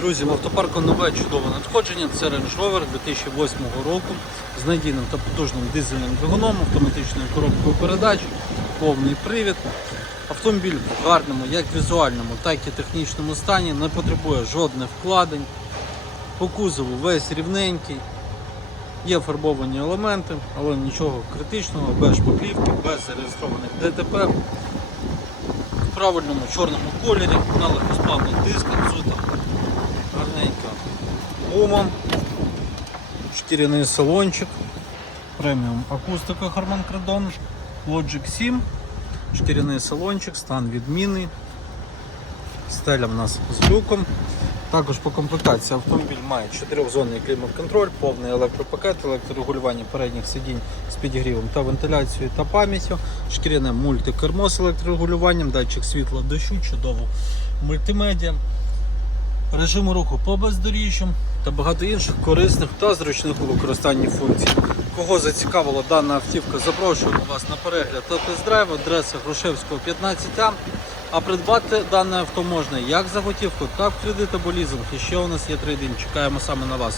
Друзі, в автопарку нове чудове надходження. Це Range Rover 2008 року з надійним та потужним дизельним двигуном, автоматичною коробкою передач, повний привід. Автомобіль в гарному, як візуальному, так і технічному стані, не потребує жодних вкладень. По кузову весь рівненький. Є фарбовані елементи, але нічого критичного, без шпаклівки, без зареєстрованих ДТП. В правильному чорному кольорі, на легкосплавних дисках, гума, шкіряний салончик, преміум акустика Harman Kardon, Logic 7, шкіряний салончик, стан відмінний, стеля в нас з люком. Також по комплектації автомобіль має 4-зонний клімат-контроль, повний електропакет, електрорегулювання передніх сидінь з підігрівом та вентиляцією та пам'яттю, шкіряне мультикермо з електрорегулюванням, датчик світла дощу, чудово мультимедіа, режиму руху по бездоріжжю та багато інших корисних та зручних у використанні функцій. Кого зацікавила дана автівка, запрошуємо вас на перегляд та тест-драйв, адреса Грушевського 15А. А придбати дане авто можна як за готівку, так в кредит або лізинг. І ще у нас є трейдинг. Чекаємо саме на вас.